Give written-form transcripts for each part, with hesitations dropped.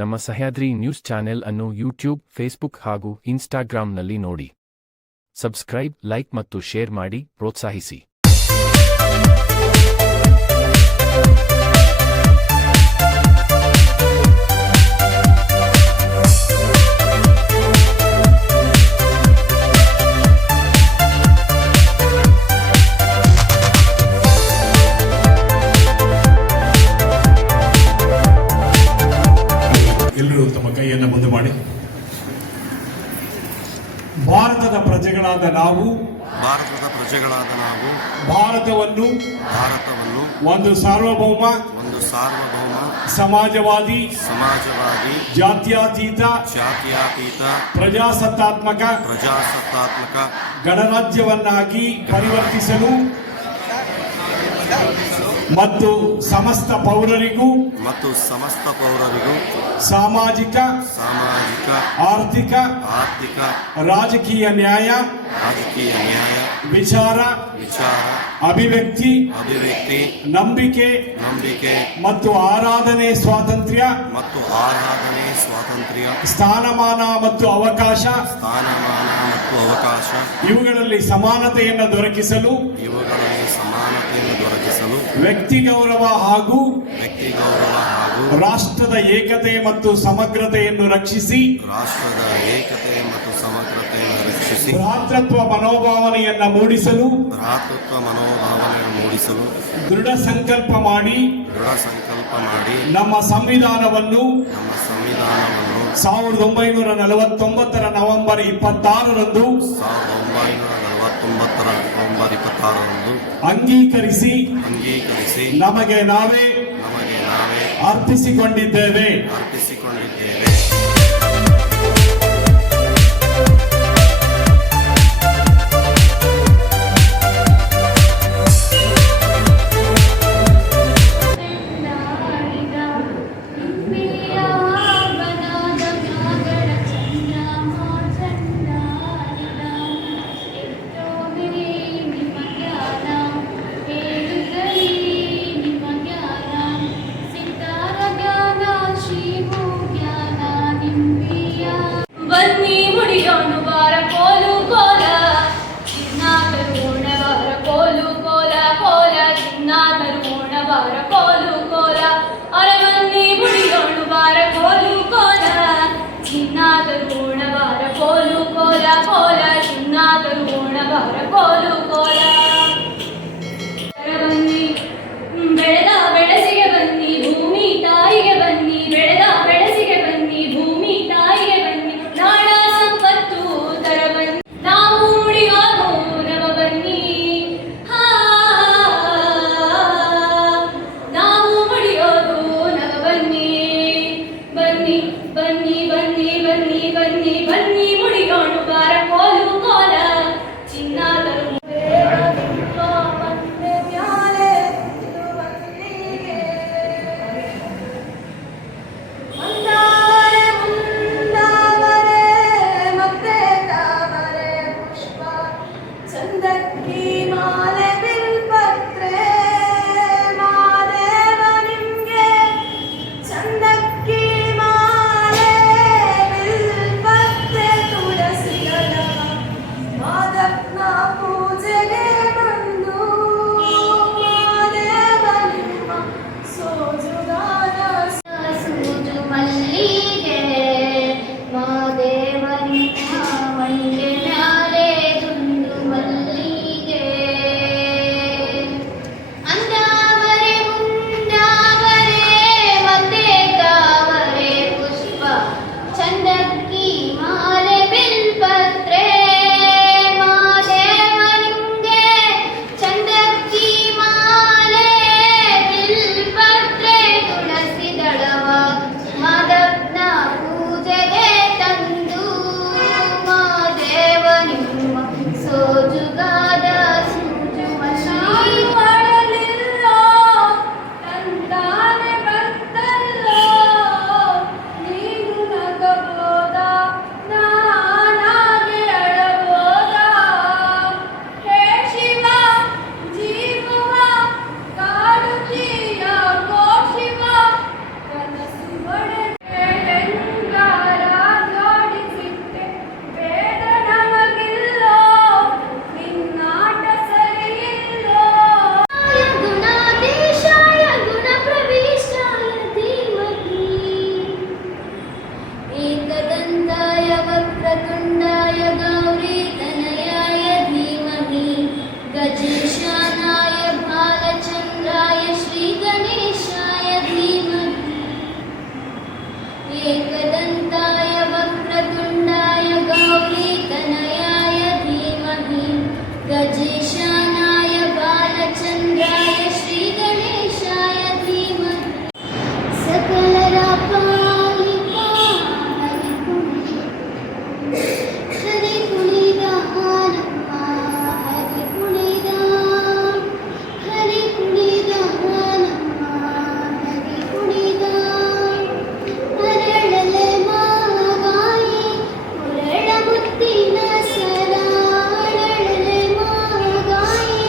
ನಮ್ಮ Sahyadri news channel ಅನ್ನು YouTube, Facebook ಹಾಗೂ ಇನ್ಸ್ಟಾಗ್ರಾಂನಲ್ಲಿ ನೋಡಿ. ಸಬ್ಸ್ಕ್ರೈಬ್, ಲೈಕ್ ಮತ್ತು ಶೇರ್ ಮಾಡಿ ಪ್ರೋತ್ಸಾಹಿಸಿ. ಎಲ್ಲರೂ ತಮ್ಮ ಕೈಯನ್ನು ಮುಂದೆ ಮಾಡಿ. ಭಾರತದ ಪ್ರಜೆಗಳಾದ ನಾವು ಭಾರತವನ್ನು ಒಂದು ಸಾರ್ವಭೌಮ ಸಮಾಜವಾದಿ ಜಾತ್ಯತೀತ ಪ್ರಜಾಸತ್ತಾತ್ಮಕ ಗಣರಾಜ್ಯವನ್ನಾಗಿ ಪರಿವರ್ತಿಸಲು ಮತ್ತು ಸಮಸ್ತ ಪೌರರಿಗೂ ಸಾಮಾಜಿಕ ಆರ್ಥಿಕ ರಾಜಕೀಯ ನ್ಯಾಯ ವಿಚಾರ ಅಭಿವ್ಯಕ್ತಿ ನಂಬಿಕೆ ಮತ್ತು ಆರಾಧನೆ ಸ್ವಾತಂತ್ರ್ಯ ಸ್ಥಾನಮಾನ ಮತ್ತು ಅವಕಾಶ ಇವುಗಳಲ್ಲಿ ಸಮಾನತೆಯನ್ನು ದೊರಕಿಸಲು ವ್ಯಕ್ತಿ ಗೌರವ ಹಾಗೂ ರಾಷ್ಟ್ರದ ಏಕತೆ ಮತ್ತು ಸಮಗ್ರತೆಯನ್ನು ರಕ್ಷಿಸಿ ಭ್ರಾತೃತ್ವ ಮನೋಭಾವನೆಯನ್ನು ಮೂಡಿಸಲು ದೃಢ ಸಂಕಲ್ಪ ಮಾಡಿ ನಮ್ಮ ಸಂವಿಧಾನವನ್ನು 1949 ನವೆಂಬರ್ 26ರಂದು ಅಂಗೀಕರಿಸಿ ನಮಗೆ ನಾವೇ ಅರ್ಪಿಸಿಕೊಂಡಿದ್ದೇವೆ. ಶ್ರೀ गजेशानाय बालचन्द्राय श्रीगणेशाय धीमहि सकलरापालिका हरिकुणिदानम्मा हरिकुणिदानम्मा हरिकुणिदा ಹರಳಲೆ ಮಾಗಾಯಿ ಹೊರಳ ಮುತ್ತಿನ ಸರ ಹರಳಲೆ ಮಾಗಾಯಿ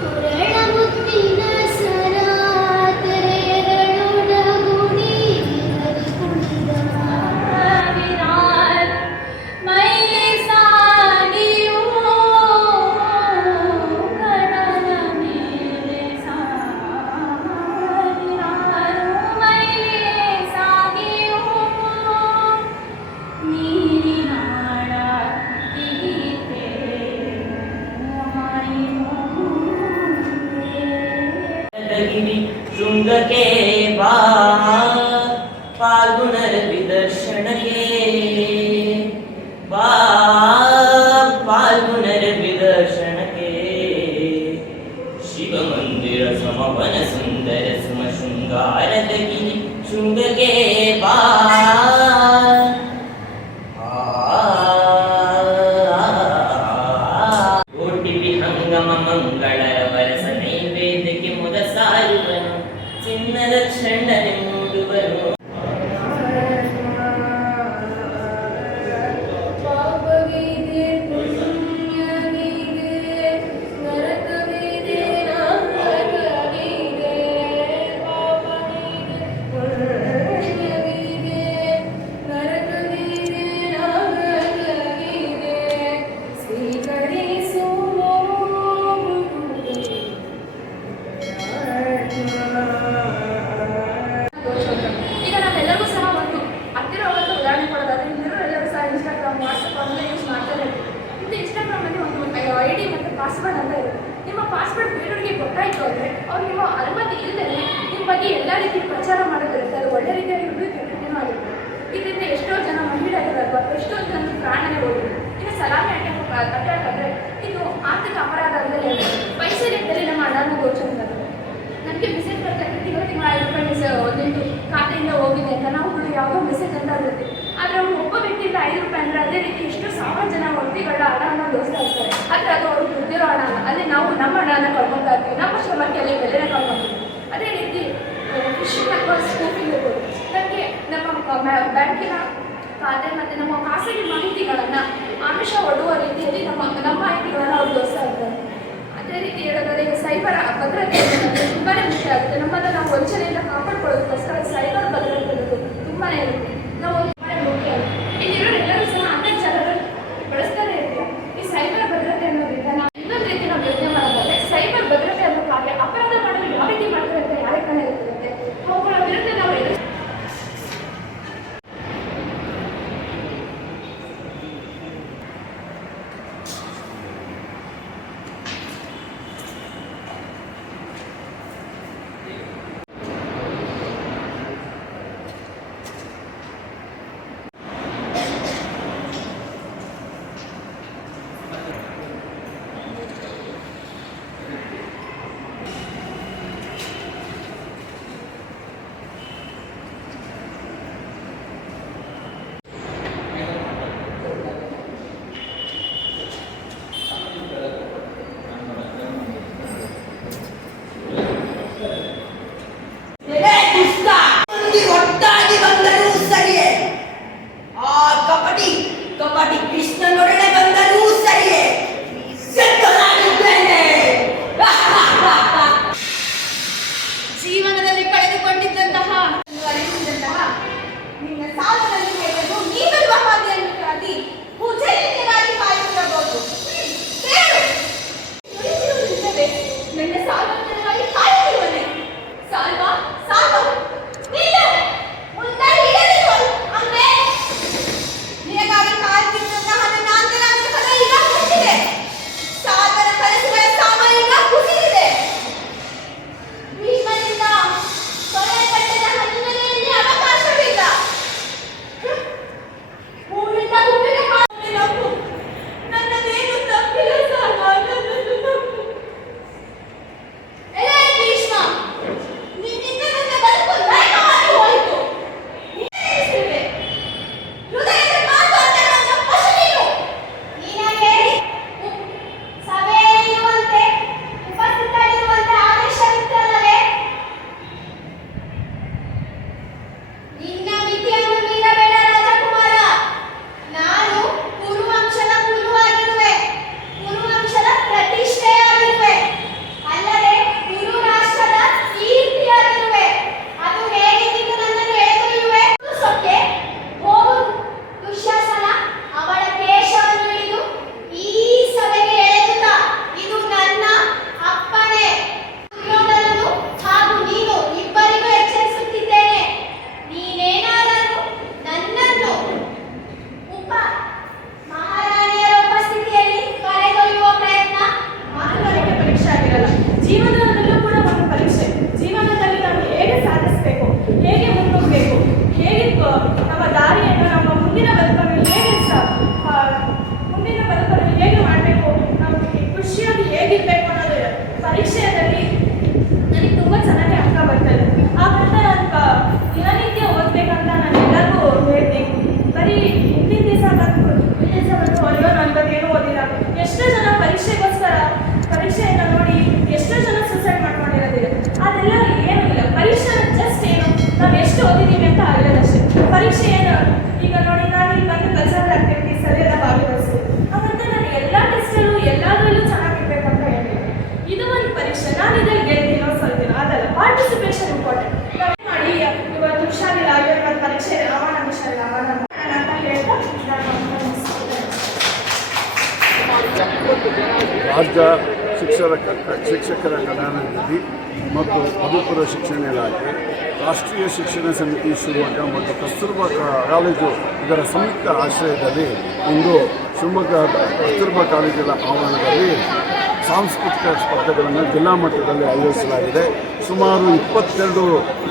ಹೊರಳ ಮುತ್ತಿನ ಸರ ತೆರೆಗಳೊಡಗೂಡಿ ಹರಿಕುಣಿದ ವಿರಾಟ್ ಮೈಲಿ ಸಾಗಿಯೋ ಕಡಲ ಮೇಲೆ ಸಾವಿರಾರು ಮೈಲಿ ಸಾಗಿಯೋ ನೀರಿನಾಳ ಗೀತೆ ಗಿರಿ ಶೃಂಗಕ್ಕೆ ಬಾ ಪಾಲ್ಗುಣರ ವಿದರ್ಶನಕ್ಕೆ ಬಾ ಪಾಲ್ಗುಣರ ವಿದರ್ಶನಕ್ಕೆ ಶಿವ ಮಂದಿರ ಸಮವನ ಸುಂದರ ಸುಮ ಶೃಂಗಾರದ ಗಿರಿ ಶೃಂಗಕ್ಕೆ ಬಾ ಕೋಟಿ ವಿಹಂಗಮ ಮಂಗಳರ ವರಸ ನೈವೇದ್ಯಕ್ಕೆ ಮುದ ಸಾರುವನು ಚಿನ್ನದ ಚಂಡನೆ ಮೂಡುವನು ಪಾಪವಿದೆ ಪುಣ್ಯವಿದೆ ನರಕವಿದೆ ನರಕವಿದೆ ಪಾಪವಿದೆ ಪುಣ್ಯವಿದೆ ನರಕವಿದೆ ನರಕವಿದೆ ಸ್ವೀಕರಿಸು ಈಗ ನಾವೆಲ್ಲರಿಗೂ ಸಹ ಒಂದು ಹತ್ತಿರ ಒಂದು ಉದಾಹರಣೆ ಕೊಡೋದಾದ್ರೆ ಎಲ್ಲರೂ ಸಹ ಇನ್ಸ್ಟಾಗ್ರಾಮ್ ವಾಟ್ಸಪ್ ಅದನ್ನ ಯೂಸ್ ಮಾಡ್ತಾರೆ. ಇದು ಇನ್ಸ್ಟಾಗ್ರಾಮಲ್ಲಿ ಒಂದು ID ಮತ್ತು ಪಾಸ್ವರ್ಡ್ ಅಂತ ಇದೆ. ನಿಮ್ಮ ಪಾಸ್ವರ್ಡ್ ಬೇರೆಯವರಿಗೆ ಗೊತ್ತಾಯಿತು ಅಂದರೆ ಅವ್ರು ನಿಮ್ಮ ಅನುಮತಿ ಇಲ್ಲದೆ ನಿಮ್ಮ ಬಗ್ಗೆ ಎಲ್ಲ ರೀತಿ ಪ್ರಚಾರ ಮಾಡೋದಿರುತ್ತೆ. ಅದು ಒಳ್ಳೆ ರೀತಿಯಾಗಿ ಇರೋದು ಕೆಟ್ಟ ರೀತಿಯೂ ಆಗಿರುತ್ತೆ. ಇದರಿಂದ ಎಷ್ಟೋ ಜನ ಮಹಿಳೆಯರಲ್ವಾ ಎಷ್ಟೋ ಜನ ಪ್ರಾಣನೇ ಹೋಗಿದೆ. ಇನ್ನು ಸಲಾಮಿ ಅಟ್ಯಾಕ್ ಅಂದರೆ ಇದು ಆರ್ಥಿಕ ಅಪರಾಧ ಅಂದರೆ ಪೈಸೆ ರೀತಿಯಲ್ಲಿ ನಮ್ಮ ಹಣನ ದೋಚುವಂಥದ್ದು. ನನಗೆ ಮೆಸೇಜ್ ಬರ್ತಾ ಇರುತ್ತೆ, ತಿಂಗಳ ₹5 ಒಂದೊಂದು ಖಾತೆಯಿಂದ ಹೋಗಿದೆ ಅಂತ ನಾವು ಯಾವುದೋ ಮೆಸೇಜ್ ಅಂತ ಇರುತ್ತೆ. ಆದರೆ ಅವ್ರು ಒಬ್ಬ ವ್ಯಕ್ತಿಯಿಂದ ₹5 ಅಂದರೆ ಅದೇ ರೀತಿ ಎಷ್ಟು ಸಾವಿರ ಜನ ವ್ಯಕ್ತಿಗಳ ಹಣವನ್ನು ದೋಸ್ತಾ ಇರ್ತಾರೆ. ಆದರೆ ಅದು ಅವ್ರು ದುಡ್ಡಿರೋ ಹಣ ಅಲ್ಲ, ಅಲ್ಲಿ ನಾವು ನಮ್ಮ ಹಣನ ಕಳ್ಕೊತಾ ಇರ್ತೀವಿ, ನಮ್ಮ ಶ್ರಮಕ್ಕೆ ಅಲ್ಲಿ ಬೆಲೆನ ಕಳ್ಕೊತೀವಿ. ಅದೇ ರೀತಿ ಫಿಶಿಂಗ್ ಅಥವಾ ಸ್ಕೂಪಿಂಗ್ ಇರ್ಬೋದು. ನನಗೆ ನಮ್ಮ ಬ್ಯಾಂಕಿನ ಖಾತೆ ಮತ್ತು ನಮ್ಮ ಖಾಸಗಿ ಮಾಹಿತಿಗಳನ್ನು ಆಮಿಷ ಒಡ್ಡುವ ರೀತಿಯಲ್ಲಿ ನಮ್ಮ ಮಾಹಿತಿಗಳನ್ನು ಅವ್ರು ದೋಸ್ತಾ ಇರ್ತಾರೆ. ಅದೇ ರೀತಿ ಹೇಳೋದಾದ್ರೆ ಈಗ ಸೈಬರ್ ಭದ್ರತೆ ತುಂಬಾ ಮುಖ್ಯ ಆಗುತ್ತೆ. ನಮ್ಮನ್ನು ನಾವು ವಂಚನೆಯಿಂದ ಕಾಪಾಡ್ಕೊಳ್ಳೋದಕ್ಕೋಸ್ಕರ ಸೈಬರ್ ಭದ್ರತೆ ಅನ್ನೋದು ತುಂಬಾ ಇರುತ್ತೆ. ನಾವು ತುಂಬಾ ಮುಖ್ಯ ಆಗುತ್ತೆ. ಇಲ್ಲಿರೋ ಎಲ್ಲರೂ ಸಹ ಅಂತರ್ಜಾಲದಲ್ಲಿ ಬಳಸ್ತಾನೆ ಇರ್ತೀವಿ. ಈ ಸೈಬರ್ ಭದ್ರತೆ ಅನ್ನೋದ್ರಿಂದ ನಾವು ಇನ್ನೊಂದು ರೀತಿ ನಾವು ಯೋಚನೆ ಮಾಡೋದಾದ್ರೆ ಸೈಬರ್ ಭದ್ರತೆ ಅನ್ನೋ ಕಾರ್ಯ ಅಪರಾಧ ಮಾಡಲು ಯಾವ ರೀತಿ ಮಾಡ್ತಾರೆ ಅಂತ ಯಾರೇ ಕಣ ಇರುತ್ತೆ. ಅವುಗಳ ವಿರುದ್ಧ ನಾವು ಈಗ ನೋಡಿ ನಾನು ಇಲ್ಲಿ ಬಂದು ಕಲ್ಚರಲ್ ಆಕ್ಟಿವಿಟೀಸ್ ಅಲ್ಲಿ ಎಲ್ಲ ಭಾಗವಹಿಸ್ತೀನಿ. ಹಾಗಂತ ನಾನು ಎಲ್ಲ ಟೆಸ್ಟಲ್ಲೂ ಎಲ್ಲದರಲ್ಲೂ ಚೆನ್ನಾಗಿರ್ಬೇಕು ಅಂತ ಹೇಳಿದೆ. ಇದು ಒಂದು ಪರೀಕ್ಷೆ, ನಾನು ಇದ್ರಲ್ಲಿ ಗೆಲ್ತೀನೋ ಸೋಲ್ತೀನೋ ಅದಲ್ಲ, ಪಾರ್ಟಿಸಿಪೇಷನ್ ಇಂಪಾರ್ಟೆಂಟ್. ಮಾಡಿ ಇವತ್ತು ಹುಷಾರಿಲ್ಲ, ಇವತ್ತು ಪರೀಕ್ಷೆ ಅವನ ಹುಷಾರಿಲ್ಲ ಅವನ ಅಂತ ಹೇಳ್ತಾ ನಾನು ರಾಜ್ಯ ಶಿಕ್ಷಕರ ಕಲ್ಯಾಣ ನಿಧಿ ಮತ್ತು ಪದವಿಪೂರ್ವ ಶಿಕ್ಷಣ ಇಲಾಖೆ, ರಾಷ್ಟ್ರೀಯ ಶಿಕ್ಷಣ ಸಮಿತಿ ಶಿವಮೊಗ್ಗ ಮತ್ತು ಕಸ್ತೂರ್ಬಾ ಕಾಲೇಜು ಇದರ ಸಂಯುಕ್ತ ಆಶ್ರಯದಲ್ಲಿ ಇಂದು ಶಿವಮೊಗ್ಗ ಕಸ್ತೂರ್ಬಾ ಕಾಲೇಜಿನ ಆವರಣದಲ್ಲಿ ಸಾಂಸ್ಕೃತಿಕ ಸ್ಪರ್ಧೆಗಳನ್ನು ಜಿಲ್ಲಾ ಮಟ್ಟದಲ್ಲಿ ಆಯೋಜಿಸಲಾಗಿದೆ. ಸುಮಾರು 22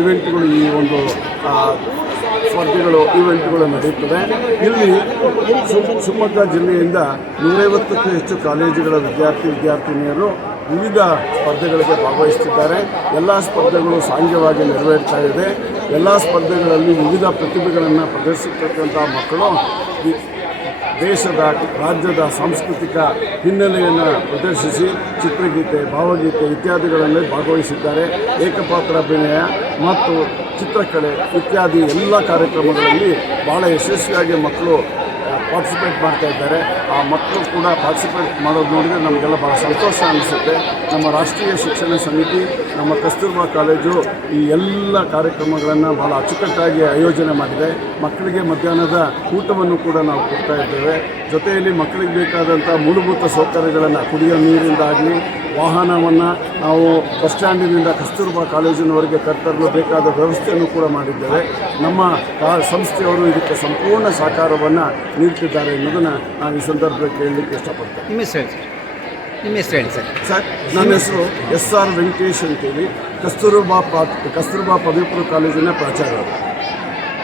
ಇವೆಂಟ್ಗಳು ಈ ಒಂದು ಇವೆಂಟ್ಗಳು ನಡೆಯುತ್ತವೆ. ಇಲ್ಲಿ ಶಿವಮೊಗ್ಗ ಜಿಲ್ಲೆಯಿಂದ 150ಕ್ಕೂ ಹೆಚ್ಚು ಕಾಲೇಜುಗಳ ವಿದ್ಯಾರ್ಥಿನಿಯರು ವಿವಿಧ ಸ್ಪರ್ಧೆಗಳಿಗೆ ಭಾಗವಹಿಸುತ್ತಿದ್ದಾರೆ. ಎಲ್ಲ ಸ್ಪರ್ಧೆಗಳು ಸಾಂಘ್ಯವಾಗಿ ನೆರವೇರ್ತಾ ಇದೆ. ಎಲ್ಲ ಸ್ಪರ್ಧೆಗಳಲ್ಲಿ ವಿವಿಧ ಪ್ರತಿಭೆಗಳನ್ನು ಪ್ರದರ್ಶಿಸತಕ್ಕಂಥ ಮಕ್ಕಳು ದೇಶದ ರಾಜ್ಯದ ಸಾಂಸ್ಕೃತಿಕ ಹಿನ್ನೆಲೆಯನ್ನು ಪ್ರದರ್ಶಿಸಿ ಚಿತ್ರಗೀತೆ, ಭಾವಗೀತೆ ಇತ್ಯಾದಿಗಳಲ್ಲಿ ಭಾಗವಹಿಸಿದ್ದಾರೆ. ಏಕಪಾತ್ರ ಅಭಿನಯ ಮತ್ತು ಚಿತ್ರಕಲೆ ಇತ್ಯಾದಿ ಎಲ್ಲ ಕಾರ್ಯಕ್ರಮಗಳಲ್ಲಿ ಭಾಳ ಯಶಸ್ವಿಯಾಗಿ ಮಕ್ಕಳು ಪಾರ್ಟಿಸಿಪೇಟ್ ಮಾಡ್ತಾ ಇದ್ದಾರೆ. ಆ ಮಕ್ಕಳು ಕೂಡ ಪಾರ್ಟಿಸಿಪೇಟ್ ಮಾಡೋದು ನೋಡಿದರೆ ನಮಗೆಲ್ಲ ಭಾಳ ಸಂತೋಷ ಅನಿಸುತ್ತೆ. ನಮ್ಮ ರಾಷ್ಟ್ರೀಯ ಶಿಕ್ಷಣ ಸಮಿತಿ, ನಮ್ಮ ಕಸ್ತೂರ್ಬಾ ಕಾಲೇಜು ಈ ಎಲ್ಲ ಕಾರ್ಯಕ್ರಮಗಳನ್ನು ಭಾಳ ಅಚ್ಚುಕಟ್ಟಾಗಿ ಆಯೋಜನೆ ಮಾಡಿದೆ. ಮಕ್ಕಳಿಗೆ ಮಧ್ಯಾಹ್ನದ ಊಟವನ್ನು ಕೂಡ ನಾವು ಕೊಡ್ತಾ ಇದ್ದೇವೆ. ಜೊತೆಯಲ್ಲಿ ಮಕ್ಕಳಿಗೆ ಬೇಕಾದಂಥ ಮೂಲಭೂತ ಸೌಕರ್ಯಗಳನ್ನು, ಕುಡಿಯೋ ನೀರಿಂದಾಗಲಿ, ವಾಹನವನ್ನು ನಾವು ಬಸ್ ಸ್ಟ್ಯಾಂಡಿನಿಂದ ಕಸ್ತೂರ್ಬಾ ಕಾಲೇಜಿನವರೆಗೆ ಕರ್ತರಲು ಬೇಕಾದ ವ್ಯವಸ್ಥೆಯನ್ನು ಕೂಡ ಮಾಡಿದ್ದೇವೆ. ನಮ್ಮ ಸಂಸ್ಥೆಯವರು ಇದಕ್ಕೆ ಸಂಪೂರ್ಣ ಸಹಕಾರವನ್ನು ನೀಡ್ತಿದ್ದಾರೆ ಎನ್ನುವುದನ್ನು ನಾನು ಈ ಸಂದರ್ಭದಲ್ಲಿ ಕೇಳಲಿಕ್ಕೆ ಇಷ್ಟಪಡ್ತೇನೆ. ನಿಮ್ಮ ಹೆಸರು ಹೇಳಿ ಸರ್, ನನ್ನ ಹೆಸರು SR ವೆಂಕಟೇಶ್ ಅಂತೇಳಿ ಕಸ್ತೂರ್ಬಾ ಪದವಿಪೂರ್ವ ಕಾಲೇಜಿನ ಪ್ರಾಚಾರ್ಯರು.